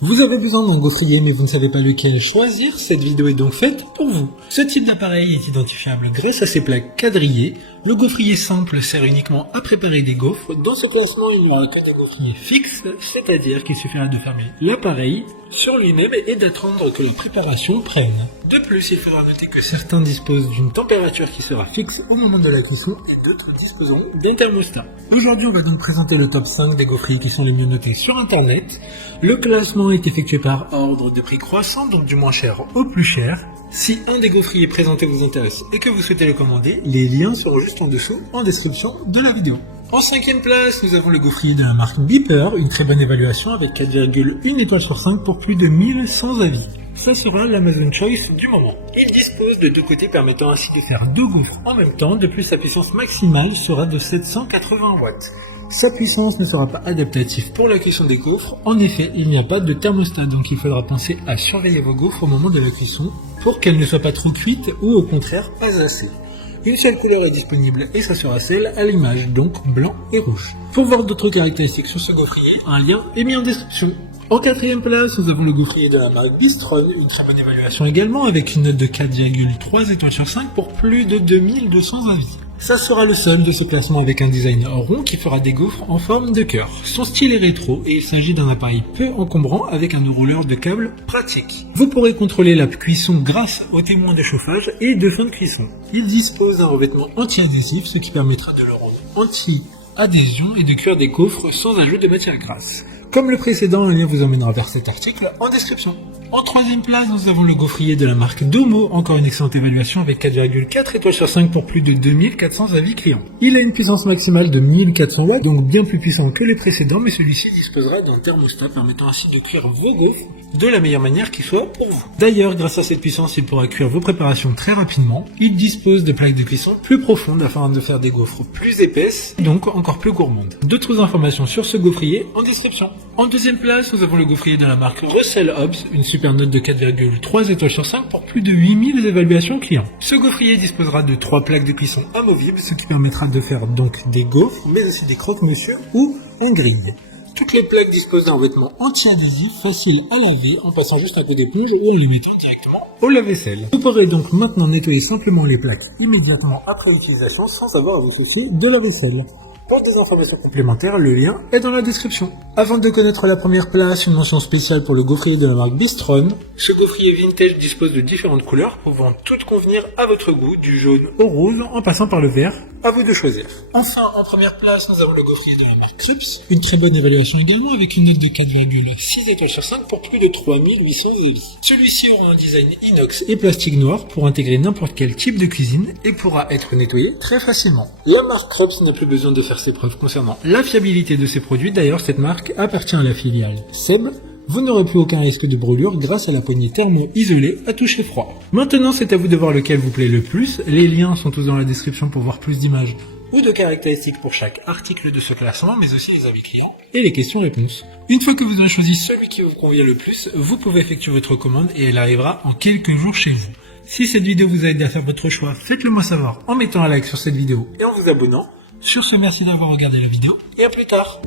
Vous avez besoin d'un gaufrier mais vous ne savez pas lequel choisir, cette vidéo est donc faite pour vous. Ce type d'appareil est identifiable grâce à ses plaques quadrillées. Le gaufrier simple sert uniquement à préparer des gaufres. Dans ce classement, il n'y aura que des gaufriers fixes, c'est-à-dire qu'il suffira de fermer l'appareil sur lui-même et d'attendre que la préparation prenne. De plus, il faudra noter que certains disposent d'une température qui sera fixe au moment de la cuisson et d'autres disposeront d'un thermostat. Aujourd'hui, on va donc présenter le top 5 des gaufriers qui sont les mieux notés sur internet. Le classement est effectué par ordre de prix croissant, donc du moins cher au plus cher. Si un des gaufriers présentés vous intéresse et que vous souhaitez le commander, les liens seront juste en dessous en description de la vidéo. En 5e place, nous avons le gaufrier de la marque Beeper, une très bonne évaluation avec 4,1 étoiles sur 5 pour plus de 1100 avis. Ça sera l'Amazon Choice du moment. Il dispose de deux côtés permettant ainsi de faire deux gaufres en même temps. De plus, sa puissance maximale sera de 780 watts. Sa puissance ne sera pas adaptative pour la cuisson des gaufres. En effet, il n'y a pas de thermostat, donc il faudra penser à surveiller vos gaufres au moment de la cuisson pour qu'elles ne soient pas trop cuites ou au contraire pas assez. Une seule couleur est disponible et ça sera celle à l'image, donc blanc et rouge. Pour voir d'autres caractéristiques sur ce gaufrier, un lien est mis en description. En 4e place, nous avons le gaufrier de la marque Bistron, une très bonne évaluation également avec une note de 4,3 étoiles sur 5 pour plus de 2200 avis. Ça sera le seul de ce classement avec un design rond qui fera des gaufres en forme de cœur. Son style est rétro et il s'agit d'un appareil peu encombrant avec un enrouleur de câbles pratique. Vous pourrez contrôler la cuisson grâce aux témoins de chauffage et de fin de cuisson. Il dispose d'un revêtement anti-adhésif, ce qui permettra de le rendre anti-adhésion et de cuire des gaufres sans ajout de matière grasse. Comme le précédent, un lien vous emmènera vers cet article en description. En 3e place, nous avons le gaufrier de la marque Domo, encore une excellente évaluation avec 4,4 étoiles sur 5 pour plus de 2400 avis clients. Il a une puissance maximale de 1400 watts, donc bien plus puissant que les précédents, mais celui-ci disposera d'un thermostat permettant ainsi de cuire vos gaufres de la meilleure manière qui soit pour vous. D'ailleurs, grâce à cette puissance, il pourra cuire vos préparations très rapidement. Il dispose de plaques de cuisson plus profondes afin de faire des gaufres plus épaisses, donc encore plus gourmandes. D'autres informations sur ce gaufrier en description. En 2e place, nous avons le gaufrier de la marque Russell Hobbs, une super note de 4,3 étoiles sur 5 pour plus de 8000 évaluations clients. Ce gaufrier disposera de 3 plaques de cuisson amovibles, ce qui permettra de faire donc des gaufres, mais aussi des croque-monsieur ou un grille. Toutes les plaques disposent d'un revêtement anti-adhésif facile à laver en passant juste un coup d'éponge ou en les mettant directement au lave-vaisselle. Vous pourrez donc maintenant nettoyer simplement les plaques immédiatement après utilisation sans avoir à vous soucier de la vaisselle. Pour des informations complémentaires, le lien est dans la description. Avant de connaître la première place, une mention spéciale pour le gaufrier de la marque Bistron. Ce gaufrier vintage dispose de différentes couleurs pouvant toutes convenir à votre goût, du jaune au rouge en passant par le vert. À vous de choisir. Enfin, en première place, nous avons le gaufrier de la marque Krups, une très bonne évaluation également avec une note de 4,6 étoiles sur 5 pour plus de 3800 avis. Celui-ci aura un design inox et plastique noir pour intégrer n'importe quel type de cuisine et pourra être nettoyé très facilement. La marque Krups n'a plus besoin de faire ses preuves concernant la fiabilité de ses produits, d'ailleurs cette marque appartient à la filiale Seb. Vous n'aurez plus aucun risque de brûlure grâce à la poignée thermo-isolée à toucher froid. Maintenant, c'est à vous de voir lequel vous plaît le plus. Les liens sont tous dans la description pour voir plus d'images ou de caractéristiques pour chaque article de ce classement, mais aussi les avis clients et les questions-réponses. Une fois que vous aurez choisi celui qui vous convient le plus, vous pouvez effectuer votre commande et elle arrivera en quelques jours chez vous. Si cette vidéo vous a aidé à faire votre choix, faites-le moi savoir en mettant un like sur cette vidéo et en vous abonnant. Sur ce, merci d'avoir regardé la vidéo et à plus tard.